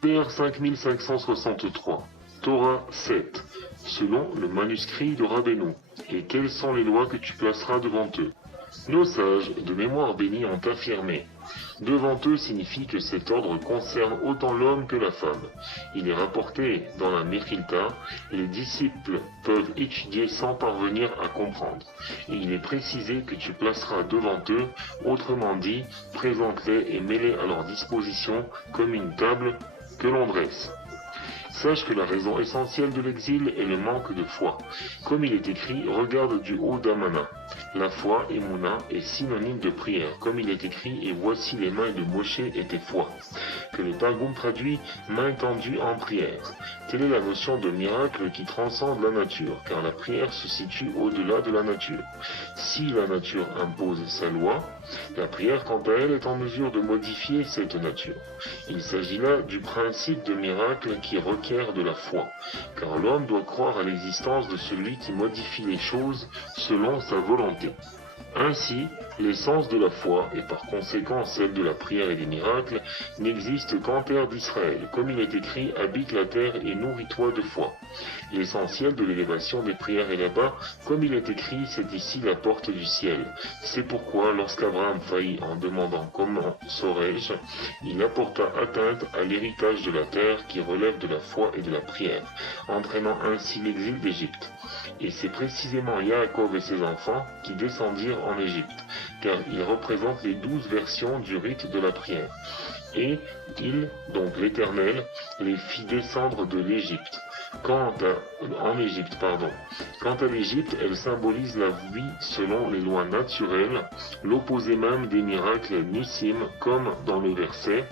Père 5563, Torah 7, selon le manuscrit de Rabbeinu. Et quelles sont les lois que tu placeras devant eux? Nos sages de mémoire bénie ont affirmé. Devant eux signifie que cet ordre concerne autant l'homme que la femme. Il est rapporté dans la Mechilta, les disciples peuvent étudier sans parvenir à comprendre. Et il est précisé que tu placeras devant eux, autrement dit, présente-les et mets-les à leur disposition comme une table que l'on dresse. Sache que la raison essentielle de l'exil est le manque de foi. Comme il est écrit, regarde du haut d'Amana. La foi, Emouna, est synonyme de prière. Comme il est écrit, et voici les mains de Moshe étaient foi. Que le Targum traduit main tendue en prière. Telle est la notion de miracle qui transcende la nature, car la prière se situe au-delà de la nature. Si la nature impose sa loi, la prière quant à elle est en mesure de modifier cette nature. Il s'agit là du principe de miracle qui requiert de la foi, car l'homme doit croire à l'existence de celui qui modifie les choses selon sa volonté. Ainsi, l'essence de la foi, et par conséquent celle de la prière et des miracles, n'existe qu'en terre d'Israël. Comme il est écrit, habite la terre et nourris-toi de foi. L'essentiel de l'élévation des prières est là-bas, comme il est écrit, c'est ici la porte du ciel. C'est pourquoi, lorsqu'Abraham faillit en demandant comment saurais-je, il apporta atteinte à l'héritage de la terre qui relève de la foi et de la prière, entraînant ainsi l'exil d'Égypte. Et c'est précisément Yaakov et ses enfants qui descendirent en Égypte, car ils représentent les 12 versions du rite de la prière. Et il, donc l'Éternel, les fit descendre de l'Égypte. Quant à l'Égypte, elle symbolise la vie selon les lois naturelles, l'opposé même des miracles Nissim, comme dans le verset.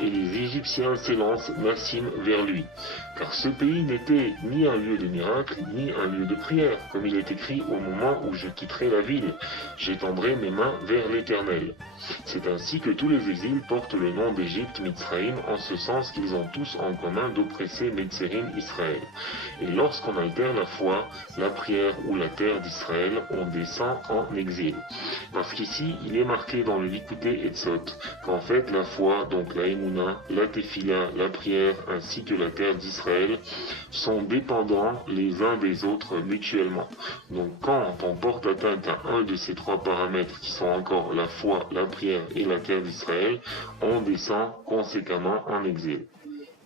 Et les Égyptiens s'élancent Nassim vers lui, car ce pays n'était ni un lieu de miracle, ni un lieu de prière, comme il est écrit au moment où je quitterai la ville, j'étendrai mes mains vers l'Éternel. C'est ainsi que tous les exils portent le nom d'Égypte, Mitzraïm, en ce sens qu'ils ont tous en commun d'oppresser Metzerim, Israël. Et lorsqu'on altère la foi, la prière ou la terre d'Israël, on descend en exil. Parce qu'ici, il est marqué dans le Likutei Etzot qu'en fait la foi, donc la Emouna, la Tefila, la prière ainsi que la terre d'Israël sont dépendants les uns des autres mutuellement. Donc quand on porte atteinte à un de ces trois paramètres qui sont encore la foi, la prière et la terre d'Israël, on descend conséquemment en exil.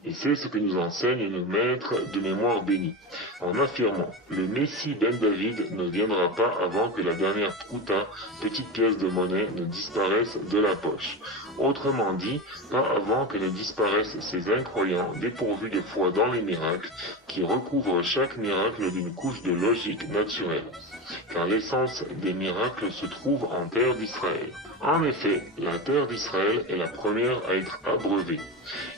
Et c'est ce que nous enseigne le maître de mémoire béni, en affirmant « Le Messie Ben David ne viendra pas avant que la dernière prouta, petite pièce de monnaie, ne disparaisse de la poche. » Autrement dit, pas avant que ne disparaissent ces incroyants dépourvus de foi dans les miracles, qui recouvrent chaque miracle d'une couche de logique naturelle. Car l'essence des miracles se trouve en terre d'Israël. En effet, la terre d'Israël est la première à être abreuvée,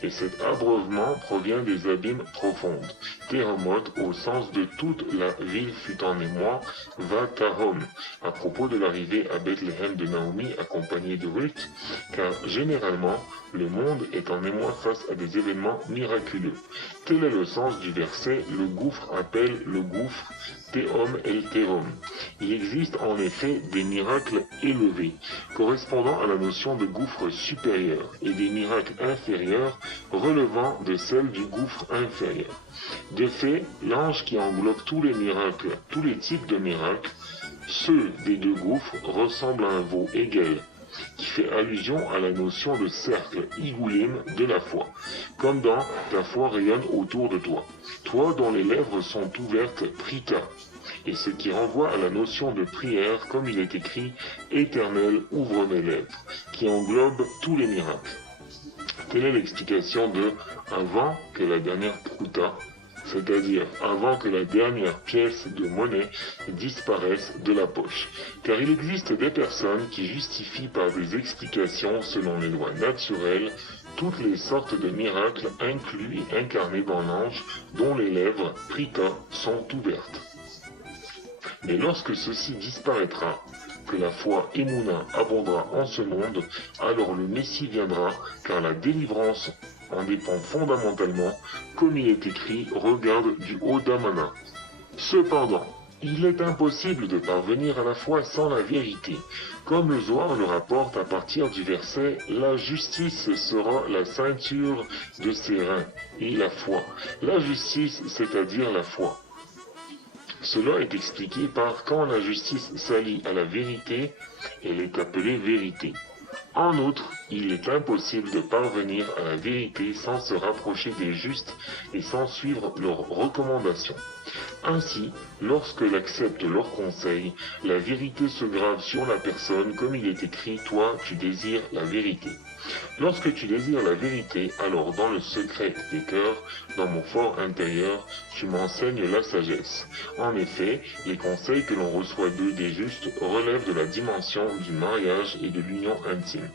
et cet abreuvement provient des abîmes profondes. Teromot, au sens de toute la ville fut en émoi, va Tahom, à propos de l'arrivée à Bethléem de Naomi accompagnée de Ruth, car généralement, le monde est en émoi face à des événements miraculeux. Tel est le sens du verset, le gouffre appelle le gouffre, Tehom el Tehom. Il existe en effet des miracles élevés, correspondant à la notion de gouffre supérieur, et des miracles inférieurs relevant de celle du gouffre inférieur. De fait, l'ange qui englobe tous les miracles, tous les types de miracles, ceux des deux gouffres ressemblent à un veau égal, qui fait allusion à la notion de cercle, igoulim, de la foi, comme dans « ta foi rayonne autour de toi ». Toi dont les lèvres sont ouvertes, prita, et ce qui renvoie à la notion de prière, comme il est écrit « Éternel, ouvre mes lèvres », qui englobe tous les miracles. Telle est l'explication de « avant que la dernière prouta », c'est-à-dire avant que la dernière pièce de monnaie disparaisse de la poche. Car il existe des personnes qui justifient par des explications selon les lois naturelles toutes les sortes de miracles inclus et incarnés dans l'ange dont les lèvres, prita, sont ouvertes. Mais lorsque ceci disparaîtra, que la foi Emouna abondera en ce monde, alors le Messie viendra, car la délivrance en dépend fondamentalement, comme il est écrit, regarde du haut d'Amana. Cependant, Il est impossible de parvenir à la foi sans la vérité. Comme le Zohar le rapporte à partir du verset « La justice sera la ceinture de ses reins » et la foi. La justice, c'est-à-dire la foi. Cela est expliqué par quand la justice s'allie à la vérité, elle est appelée vérité. En outre, il est impossible de parvenir à la vérité sans se rapprocher des justes et sans suivre leurs recommandations. Ainsi, lorsqu'elle accepte leurs conseils, la vérité se grave sur la personne comme il est écrit « Toi, tu désires la vérité ». Lorsque tu désires la vérité, alors dans le secret des cœurs, dans mon fort intérieur, tu m'enseignes la sagesse. En effet, les conseils que l'on reçoit d'eux des justes relèvent de la dimension du mariage et de l'union intime.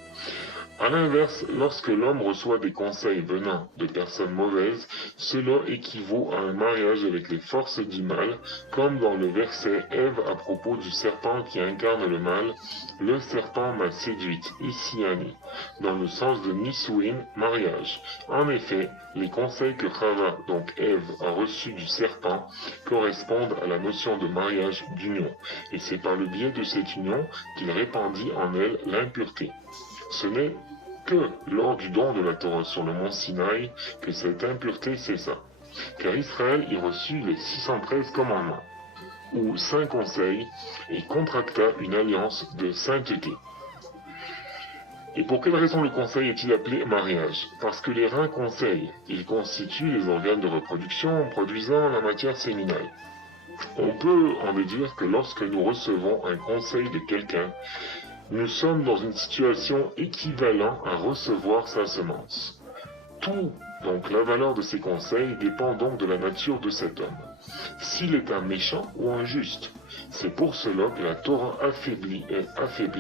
À l'inverse, lorsque l'homme reçoit des conseils venant de personnes mauvaises, cela équivaut à un mariage avec les forces du mal, comme dans le verset Ève à propos du serpent qui incarne le mal, le serpent m'a séduite, Issiani, dans le sens de Nisuin, mariage. En effet, les conseils que Chava, donc Ève, a reçus du serpent, correspondent à la notion de mariage d'union, et c'est par le biais de cette union qu'il répandit en elle l'impureté. Ce n'est que lors du don de la Torah sur le mont Sinaï que cette impureté cessa, car Israël y reçut les 613 commandements, ou saints conseils, et contracta une alliance de sainteté. Et pour quelle raison le conseil est-il appelé mariage? Parce que les reins conseillent, ils constituent les organes de reproduction produisant la matière séminale. On peut en déduire que lorsque nous recevons un conseil de quelqu'un, nous sommes dans une situation équivalente à recevoir sa semence. Tout, donc la valeur de ces conseils, dépend donc de la nature de cet homme. S'il est un méchant ou un juste. C'est pour cela que la Torah affaiblit,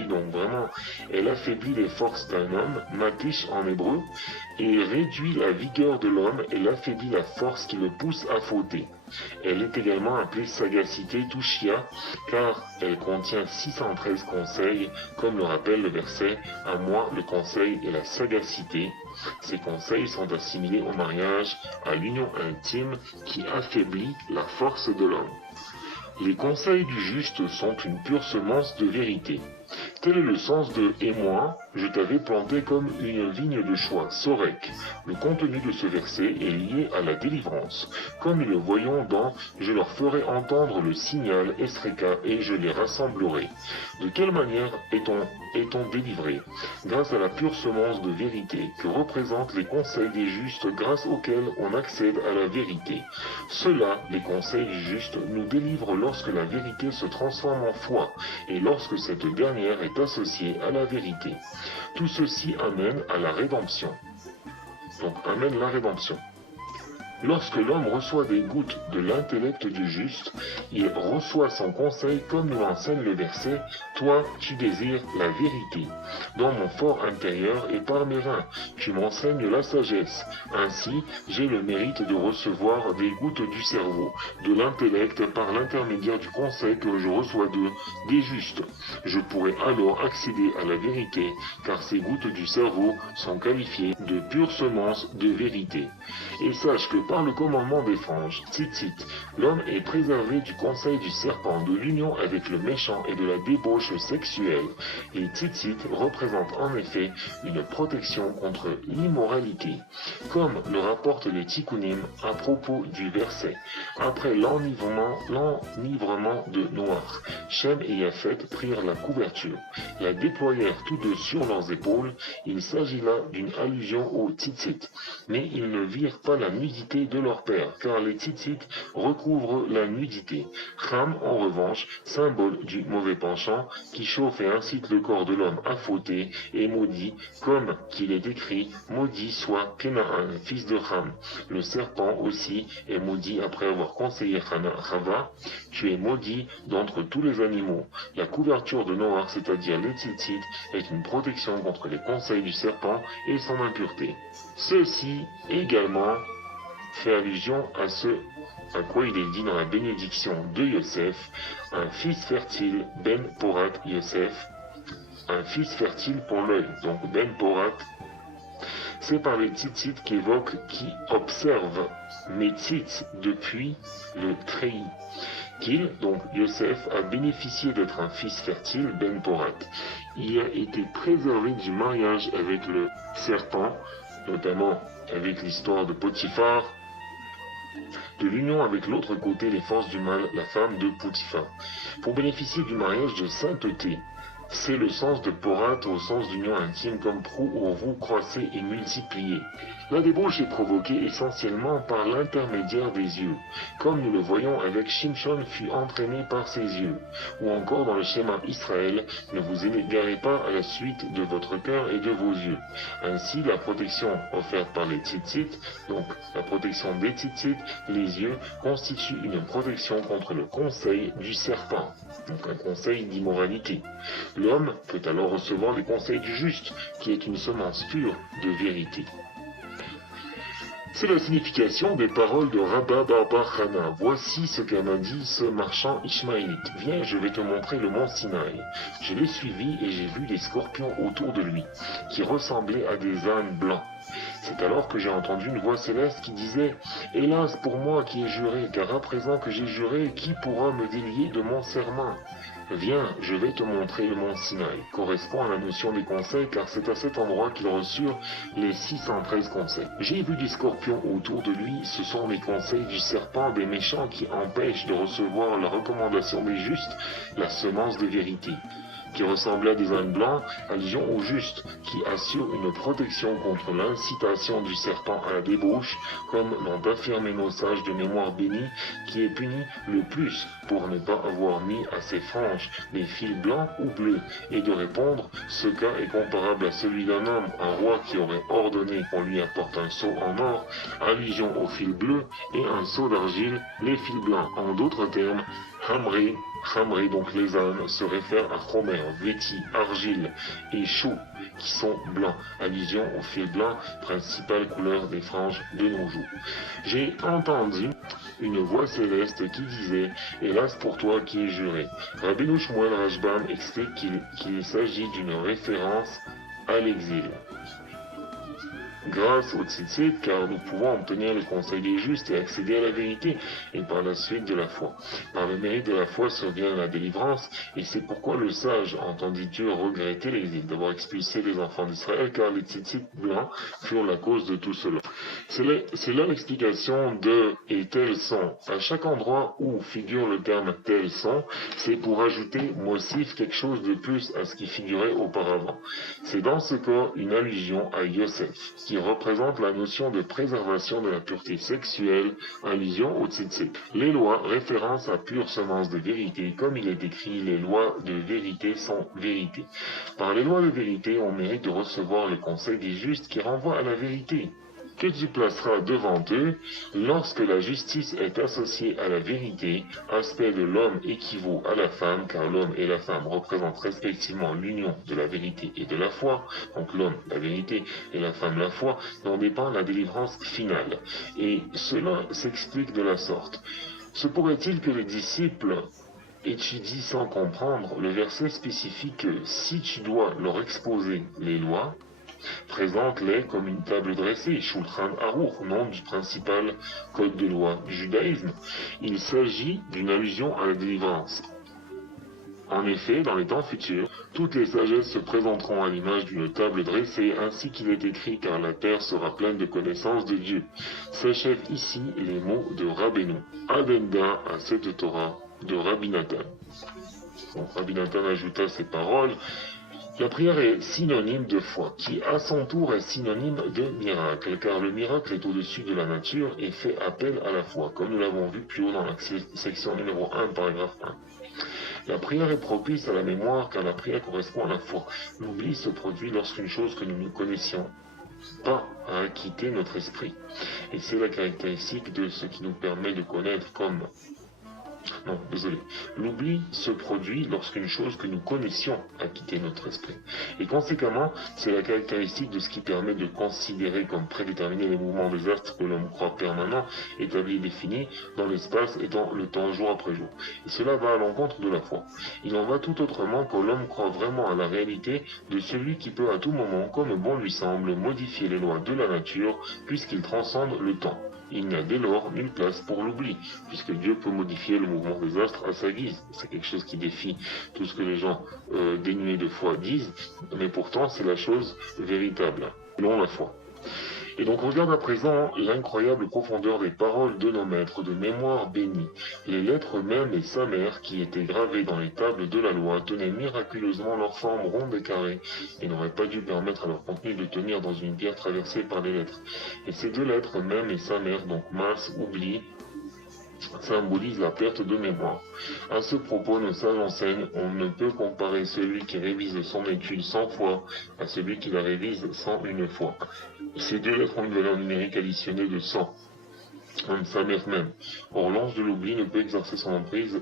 donc vraiment, elle affaiblit les forces d'un homme, matish en hébreu, et réduit la vigueur de l'homme, elle affaiblit la force qui le pousse à fauter. Elle est également appelée sagacité Tushia, car elle contient 613 conseils, comme le rappelle le verset « À moi le conseil et la sagacité ». Ces conseils sont assimilés au mariage, à l'union intime qui affaiblit la force de l'homme. Les conseils du juste sont une pure semence de vérité. Tel est le sens de « Et moi, je t'avais planté comme une vigne de choix, Sorek ». Le contenu de ce verset est lié à la délivrance, comme nous le voyons dans « Je leur ferai entendre le signal Esreka et je les rassemblerai ». De quelle manière est-on délivré? Grâce à la pure semence de vérité que représentent les conseils des justes grâce auxquels on accède à la vérité. Cela, les conseils justes, nous délivrent lorsque la vérité se transforme en foi et lorsque cette dernière est associée à la vérité. Tout ceci amène à la rédemption. Donc amène la rédemption. Lorsque l'homme reçoit des gouttes de l'intellect du juste, il reçoit son conseil comme nous l'enseigne le verset « Toi, tu désires la vérité. Dans mon fort intérieur et par mes reins, tu m'enseignes la sagesse. Ainsi, j'ai le mérite de recevoir des gouttes du cerveau, de l'intellect par l'intermédiaire du conseil que je reçois d'eux, des justes. Je pourrai alors accéder à la vérité, car ces gouttes du cerveau sont qualifiées de pure semence de vérité. Et sache que par le commandement des franges, tzitzit, l'homme est préservé du conseil du serpent, de l'union avec le méchant et de la débauche sexuelle. Et tzitzit représente en effet une protection contre l'immoralité, comme le rapporte les Tikkunim à propos du verset. Après l'enivrement de Noach, Shem et Yafet prirent la couverture, la déployèrent tous deux sur leurs épaules. Il s'agit là d'une allusion au tzitzit, mais ils ne virent pas la nudité de leur père, car les tzitzit recouvrent la nudité. Cham, en revanche, symbole du mauvais penchant, qui chauffe et incite le corps de l'homme à fauter, et maudit, comme qu'il est écrit, maudit soit Kenaan, fils de Cham. Le serpent aussi est maudit après avoir conseillé Chava, tu es maudit d'entre tous les animaux. La couverture de Noach, c'est-à-dire les tzitzit, est une protection contre les conseils du serpent et son impureté. Ceci également fait allusion à ce à quoi il est dit dans la bénédiction de Yosef, un fils fertile, Ben Porat Yosef, un fils fertile pour l'œil, donc Ben Porat. C'est par les tzitzit qui observent mes tzitz depuis le treillis. Donc Yosef, a bénéficié d'être un fils fertile, Ben Porat. Il a été préservé du mariage avec le serpent, notamment avec l'histoire de Potiphar, de l'union avec l'autre côté, les forces du mal, la femme de Potiphar. Pour bénéficier du mariage de sainteté, c'est le sens de Porat au sens d'union intime comme prou où vous croissez et multipliez. La débauche est provoquée essentiellement par l'intermédiaire des yeux, comme nous le voyons avec Shimshon fut entraîné par ses yeux, ou encore dans le schéma Israël, ne vous égarez pas à la suite de votre cœur et de vos yeux. Ainsi, la protection offerte par les tzitzit, donc la protection des tzitzit, les yeux, constitue une protection contre le conseil du serpent, donc un conseil d'immoralité. L'homme peut alors recevoir les conseils du juste, qui est une semence pure de vérité. C'est la signification des paroles de Rabba Barbar Hana. Voici ce qu'a m'a dit ce marchand ishmaélite. Viens, je vais te montrer le mont Sinaï. Je l'ai suivi et j'ai vu des scorpions autour de lui, qui ressemblaient à des ânes blancs. C'est alors que j'ai entendu une voix céleste qui disait « Hélas pour moi qui ai juré, car à présent que j'ai juré, qui pourra me délier de mon serment ?» Viens, je vais te montrer le mont Sinaï, correspond à la notion des conseils, car c'est à cet endroit qu'ils reçurent les 613 conseils. J'ai vu des scorpions autour de lui, ce sont les conseils du serpent des méchants qui empêchent de recevoir la recommandation des justes, la semence de vérité, qui ressemblait à des ânes blancs, allusion au juste, qui assure une protection contre l'incitation du serpent à la débauche, comme l'ont affirmé nos sages de mémoire bénie, qui est puni le plus pour ne pas avoir mis à ses franges des fils blancs ou bleus, et de répondre, ce cas est comparable à celui d'un homme, un roi qui aurait ordonné qu'on lui apporte un seau en or, allusion aux fils bleus, et un seau d'argile, les fils blancs. En d'autres termes, Hamri, donc les ânes, se réfèrent à Homer, vêtis, argile et chou, qui sont blancs, allusion au fil blanc, principale couleur des franges de nos jours. J'ai entendu une voix céleste qui disait « Hélas pour toi qui es juré ». Rabbeinu Shmuel Rashbam explique qu'il s'agit d'une référence à l'exil. Grâce au tzitzit, car nous pouvons obtenir le conseil des justes et accéder à la vérité, et par la suite de la foi. Par le mérite de la foi survient la délivrance, et c'est pourquoi le sage entendit Dieu regretter l'exil, d'avoir expulsé les enfants d'Israël, car les tzitzit blancs furent la cause de tout cela. C'est là l'explication de « et tels sont ». À chaque endroit où figure le terme « tels sont », c'est pour ajouter « motif » quelque chose de plus à ce qui figurait auparavant. C'est dans ce cas une allusion à Yosef, qui représente la notion de préservation de la pureté sexuelle, allusion au tzitzit. Les lois, référence à pure semence de vérité, comme il est écrit, les lois de vérité sont vérité. Par les lois de vérité, on mérite de recevoir le conseil des justes qui renvoie à la vérité, que tu placeras devant eux lorsque la justice est associée à la vérité, aspect de l'homme équivaut à la femme, car l'homme et la femme représentent respectivement l'union de la vérité et de la foi, donc l'homme la vérité et la femme la foi, dont dépend la délivrance finale. Et cela s'explique de la sorte. Se pourrait-il que les disciples étudient sans comprendre le verset spécifique que si tu dois leur exposer les lois, présente-les comme une table dressée, Shulchan Aruch, nom du principal code de loi du judaïsme. Il s'agit d'une allusion à la délivrance. En effet, dans les temps futurs, toutes les sagesses se présenteront à l'image d'une table dressée, ainsi qu'il est écrit, car la terre sera pleine de connaissances de Dieu. S'achèvent ici les mots de Rabbeinu. Addenda à cette Torah de Rabbi Nathan. Donc Rabbi Nathan ajouta ces paroles. La prière est synonyme de foi, qui à son tour est synonyme de miracle, car le miracle est au-dessus de la nature et fait appel à la foi, comme nous l'avons vu plus haut dans la section numéro 1, paragraphe 1. La prière est propice à la mémoire, car la prière correspond à la foi. L'oubli se produit lorsqu'une chose que nous ne connaissions pas a acquitté notre esprit. Et c'est la caractéristique de ce qui nous permet de connaître comme... Non, désolé. L'oubli se produit lorsqu'une chose que nous connaissions a quitté notre esprit. Et conséquemment, c'est la caractéristique de ce qui permet de considérer comme prédéterminé les mouvements des astres que l'homme croit permanents, établis et définis, dans l'espace et dans le temps jour après jour. Et cela va à l'encontre de la foi. Il en va tout autrement que l'homme croit vraiment à la réalité de celui qui peut à tout moment, comme bon lui semble, modifier les lois de la nature, puisqu'il transcende le temps. Il n'y a dès lors nulle place pour l'oubli, puisque Dieu peut modifier le mouvement des astres à sa guise. C'est quelque chose qui défie tout ce que les gens dénués de foi disent, mais pourtant c'est la chose véritable, selon la foi. Et donc regarde à présent l'incroyable profondeur des paroles de nos maîtres de mémoire bénie. Les lettres mêmes et sa mère qui étaient gravées dans les tables de la loi tenaient miraculeusement leur forme ronde et carrée et n'auraient pas dû permettre à leur contenu de tenir dans une pierre traversée par les lettres. Et ces deux lettres mêmes et sa mère, donc masse, oubli, symbolise la perte de mémoire. À ce propos, nos sages enseignent, on ne peut comparer celui qui révise son étude 100 fois à celui qui la révise 101 fois. Ces deux lettres ont une valeur numérique additionnée de 100, sa mère même. Or, l'ange de l'oubli ne peut exercer son emprise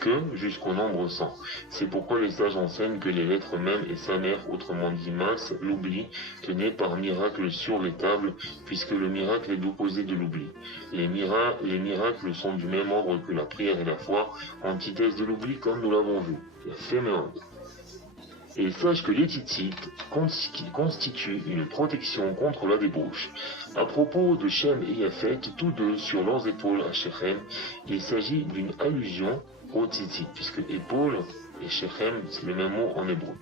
que jusqu'au nombre 100. C'est pourquoi les sages enseignent que les lettres mêmes et sa mère, autrement dit masse, l'oubli, tenaient par miracle sur les tables, puisque le miracle est l'opposé de l'oubli. Les miracles sont du même ordre que la prière et la foi, antithèse de l'oubli comme nous l'avons vu. La fémérode. Et sache que les titites constituent une protection contre la débauche. À propos de Shem et Yafet, tous deux sur leurs épaules à Shechem, il s'agit d'une allusion aux titites, puisque épaule et Shechem, c'est le même mot en hébreu.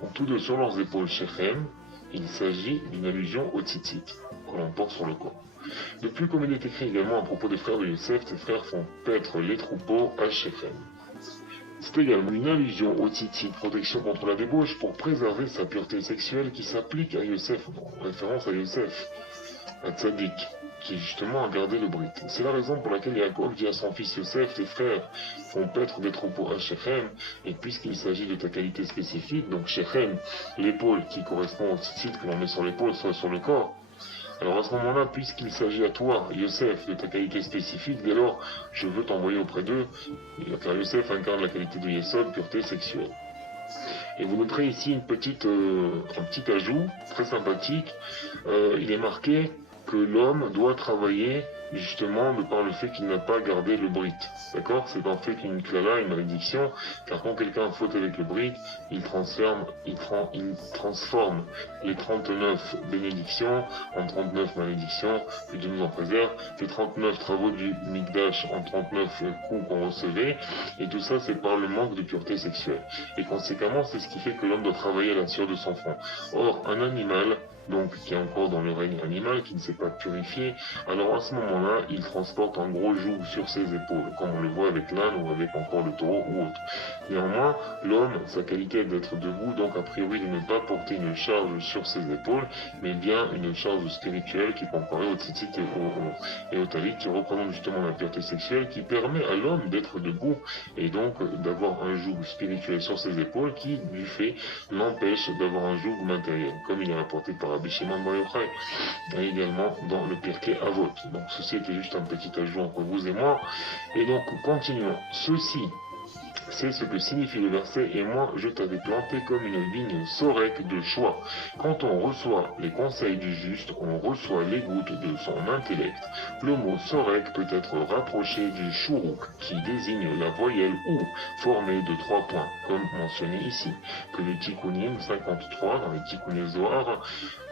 Donc tous deux sur leurs épaules Shechem, il s'agit d'une allusion aux titites que l'on porte sur le corps. De plus, comme il est écrit également à propos des frères de Yosef, ses frères font paître les troupeaux à Shechem. C'est également une allusion au titi, protection contre la débauche, pour préserver sa pureté sexuelle qui s'applique à Yosef, en référence à Yosef, à Tzadik, qui justement a gardé le brit. C'est la raison pour laquelle Yaakov dit à son fils Yosef, tes frères font paître des troupeaux à Shechem, et puisqu'il s'agit de ta qualité spécifique, donc Shechem, l'épaule qui correspond au titi que l'on met sur l'épaule, soit sur le corps, alors à ce moment-là, puisqu'il s'agit à toi, Yosef, de ta qualité spécifique, dès lors, je veux t'envoyer auprès d'eux, car Yosef incarne la qualité de Yesod, pureté sexuelle. Et vous noterez ici un petit ajout très sympathique. Il est marqué que l'homme doit travailler justement de par le fait qu'il n'a pas gardé le brit. D'accord? C'est en fait une klala, une malédiction, car quand quelqu'un faute avec le brit, il transforme les 39 bénédictions en 39 malédictions, que Dieu nous en préserve, les 39 travaux du Mikdash en 39 coups qu'on recevait, et tout ça c'est par le manque de pureté sexuelle. Et conséquemment, c'est ce qui fait que l'homme doit travailler à la sueur de son front. Or, un animal, donc qui est encore dans le règne animal, qui ne s'est pas purifié, alors à ce moment-là, il transporte un gros joug sur ses épaules, comme on le voit avec l'âne ou avec encore le taureau ou autre. Néanmoins, l'homme, sa qualité est d'être debout, donc a priori de ne pas porter une charge sur ses épaules, mais bien une charge spirituelle qui est comparée au tzitzit et au talit, qui représente justement la pureté sexuelle, qui permet à l'homme d'être debout, et donc d'avoir un joug spirituel sur ses épaules, qui, du fait, l'empêche d'avoir un joug matériel, comme il est rapporté par Rabbi Shimon bar Yochai, et également dans le Pirkei Avot. Donc ceci était juste un petit ajout entre vous et moi. Et donc continuons. Ceci, c'est ce que signifie le verset, et moi je t'avais planté comme une vigne sorek de choix. Quand on reçoit les conseils du juste, on reçoit les gouttes de son intellect. Le mot sorek peut être rapproché du shuruk, qui désigne la voyelle ou, formée de 3 points, comme mentionné ici, que le Tikkunim 53, dans le Tikkun Zohar,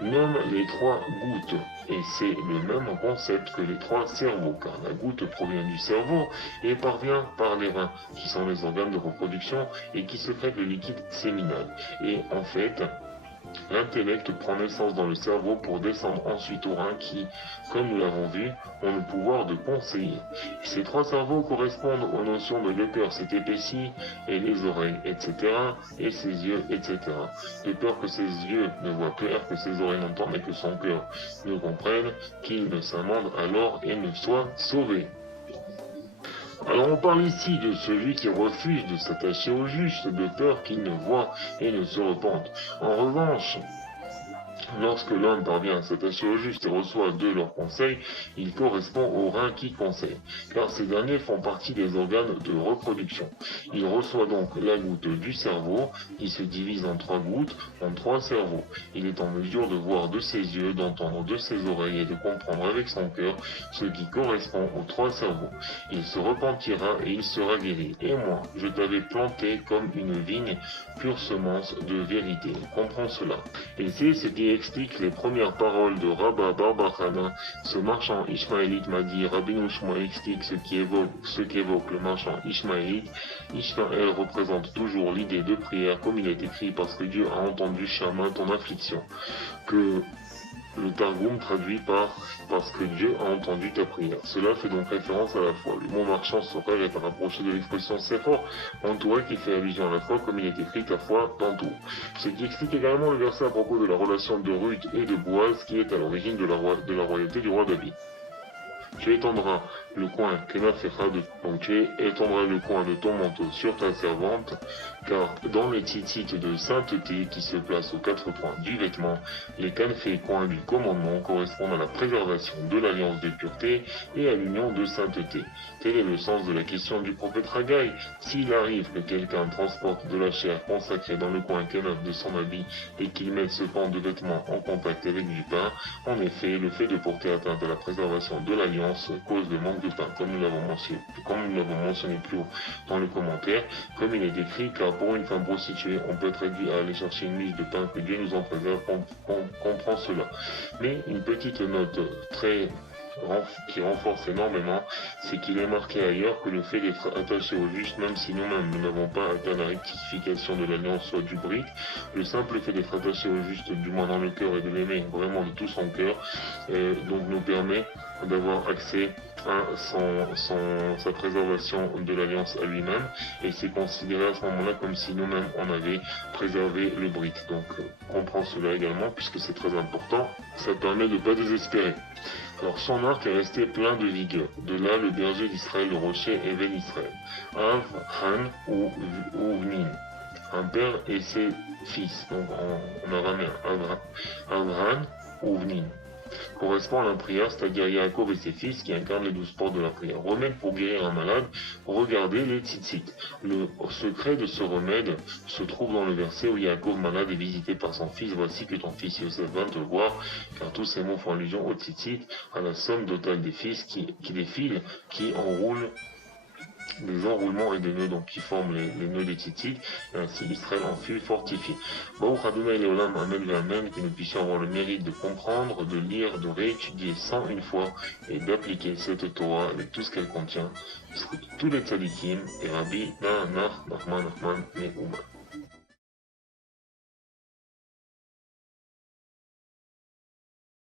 nomme les 3 gouttes. Et c'est le même concept que les 3 cerveaux, car la goutte provient du cerveau et parvient par les reins, qui sont les organes de reproduction et qui sécrètent le liquide séminal. Et en fait, l'intellect prend naissance dans le cerveau pour descendre ensuite aux reins qui, comme nous l'avons vu, ont le pouvoir de conseiller. Ces 3 cerveaux correspondent aux notions de le cœur s'est épaissi, et les oreilles, etc., et ses yeux, etc. De peur que ses yeux ne voient clair, que ses oreilles n'entendent et que son cœur ne comprenne, qu'il ne s'amende alors et ne soit sauvé. Alors on parle ici de celui qui refuse de s'attacher au juste, de peur qu'il ne voie et ne se repente. En revanche, lorsque l'homme parvient à s'attacher au juste et reçoit de leurs conseils, il correspond aux reins qui conseillent, car ces derniers font partie des organes de reproduction. Il reçoit donc la goutte du cerveau, qui se divise en 3 gouttes, en 3 cerveaux. Il est en mesure de voir de ses yeux, d'entendre de ses oreilles et de comprendre avec son cœur ce qui correspond aux 3 cerveaux. Il se repentira et il sera guéri. Et moi, je t'avais planté comme une vigne, pure semence de vérité. Comprends cela. Et c'est ce qui est explique les premières paroles de Rabba bar bar Hana. Ce marchand ishmaélite m'a dit, Rabbeinu Shmuel explique ce qu'évoque le marchand ishmaélite. Ishmaël représente toujours l'idée de prière comme il est écrit parce que Dieu a entendu Shama ton affliction. Que le Targum traduit par parce que Dieu a entendu ta prière. Cela fait donc référence à la foi. Le mot marchand serait est rapproché de l'expression Sephor, entouré qui fait allusion à la foi comme il est écrit ta foi t'entoure. Ce qui explique également le verset à propos de la relation de Ruth et de Boaz qui est à l'origine de la royauté du roi David. Tu étendras le coin donc tu étendras le coin de ton manteau sur ta servante, car dans les titites de sainteté qui se placent aux quatre coins du vêtement, les canefs coins du commandement correspondent à la préservation de l'alliance de pureté et à l'union de sainteté. Tel est le sens de la question du prophète Haggai. S'il arrive que quelqu'un transporte de la chair consacrée dans le coin canef de son habit et qu'il mette ce pan de vêtement en contact avec du pain, en effet, le fait de porter atteinte à la préservation de l'alliance cause de manque de pain, comme nous l'avons mentionné plus haut dans le commentaire, comme il est écrit, car pour une femme prostituée, on peut être réduit à aller chercher une miche de pain, que Dieu nous en préserve, comprend cela. Mais une petite note qui renforce énormément, c'est qu'il est marqué ailleurs que le fait d'être attaché au juste, même si nous-mêmes nous n'avons pas atteint la rectification de l'alliance soit du brique, le simple fait d'être attaché au juste, du moins dans le cœur, et de l'aimer vraiment de tout son cœur, donc nous permet d'avoir accès à sa préservation de l'alliance à lui-même, et c'est considéré à ce moment-là comme si nous-mêmes on avait préservé le brique. Donc on prend cela également puisque c'est très important, ça permet de ne pas désespérer. Alors son arc est resté plein de vigueur. De là, le berger d'Israël, le rocher, éveille Israël. Av, Han ou Vnin. Un père et ses fils. Donc en araméen, Avran ou Vnin. Correspond à la prière, c'est-à-dire Yaakov et ses fils qui incarnent les 12 portes de la prière. Remède pour guérir un malade, regardez les tzitzit. Le secret de ce remède se trouve dans le verset où Yaakov malade est visité par son fils. Voici que ton fils Yosef va te voir, car tous ces mots font allusion au tzitzit, à la somme totale des fils des fils qui enroulent des enroulements et des nœuds, donc qui forment les nœuds des tzitzit, et ainsi Israël en fut fortifié. Baruch Adonai Leolam, Amen ve Amen, que nous puissions avoir le mérite de comprendre, de lire, de réétudier 101 fois et d'appliquer cette Torah avec tout ce qu'elle contient, tous les tzadikim et Rabbi Nachman Me'uma.